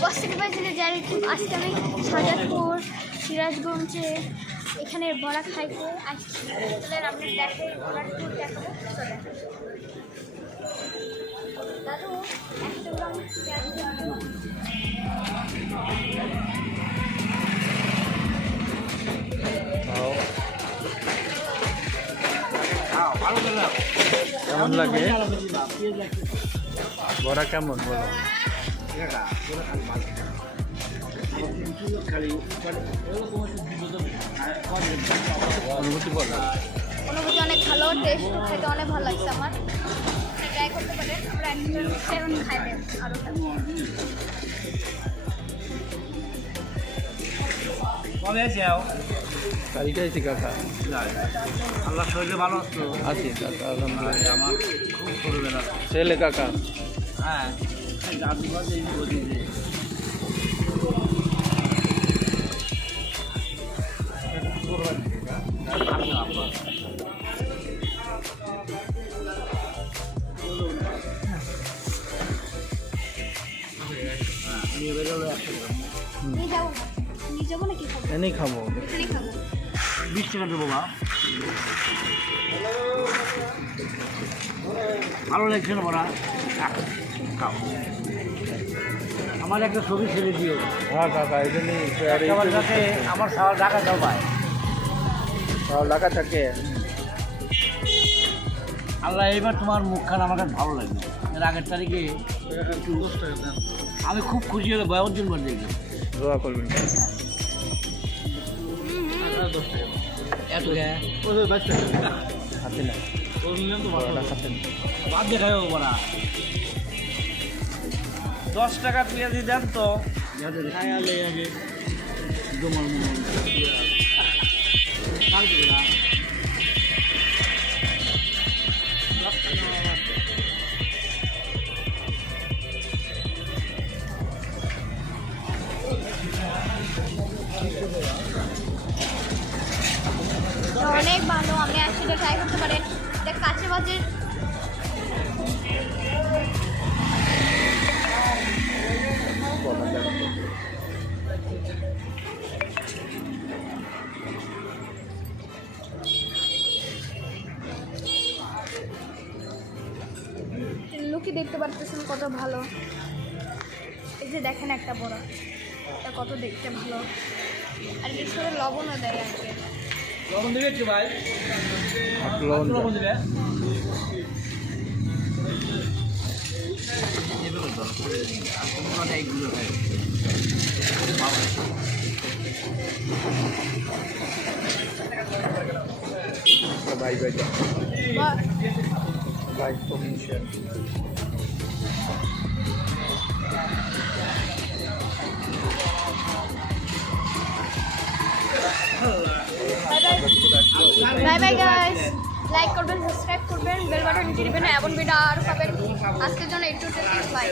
বস্তির বাজারে যাই আজকে আমি শাহজাদপুর সিরাজগঞ্জে এখানে বড়া খাইতে আসছি। তাহলে আপনি দেখে বড়ার ট্যুর দেখাবো। দাদু 100 গ্রাম পেঁয়াজ কেমন লাগে বড়া কেমন বলো? অনুভূতি বলো। অনুভূতি অনেক ভালো, টেস্ট খেতে অনেক ভালো লাগছে আমার। ট্রাই করতে পারেন, আমরা একজন সেভেন খাইবেন আরও কবে যাও? কালকে আছি কাকা। আল্লাহ শরীরে ভালো আছো? আছি কাকা আলহামদুলিল্লাহ। আমার খুব ছোটবেলা। ছেলে কাকা? হ্যাঁ, দাদু বাজে বলি যে নিয়ে বেরোলো 100 গ্রাম। নিয়ে যাবো নাকি খাবো? এনেই খাবো। এখানেই খাবো। 20 টাকা দেবো বা ভালো লাগছে না বড়া? খাও। আমার একটা ছবি ছেড়ে দিও। হ্যাঁ কাকা এই জন্যই আমার সাথে আমার সারা ঢাকা যাও ভাই। টাকা থাকে। আল্লাহ এইবার তোমার মুখখান আমার কাছে ভালো লাগলো। এর আগের তারিখে আমি খুব খুশি হলে বয়জন বার দেখি। দোয়া করবেন। এত হাতে না বড়াটা খাতে না। বাদ দেখায় বড়া 10 টাকা পেঁয়াজি দেন তো। খায়ালে আগে জমার মনে অনেক ভালো, আপনি আসলে ট্রাই করতে পারেন। এটা কাছে বাজের লুকি দেখতে পারতেছেন কত ভালো। এই যে দেখেন একটা বড়, এটা কত দেখতে ভালো। আর বিশেষ করে লবণও দেয় আর কি। লবণ দেবে একটু ভাই? লবণ দেবে? ভাই ভাই বা- ভাই commission. Bye bye guys, like করবেন, সাবস্ক্রাইব করবেন, বেল বাটন টিপবেন, এমন ভিডিও আরও পাবেন। আজকের জন্য একটু বাই।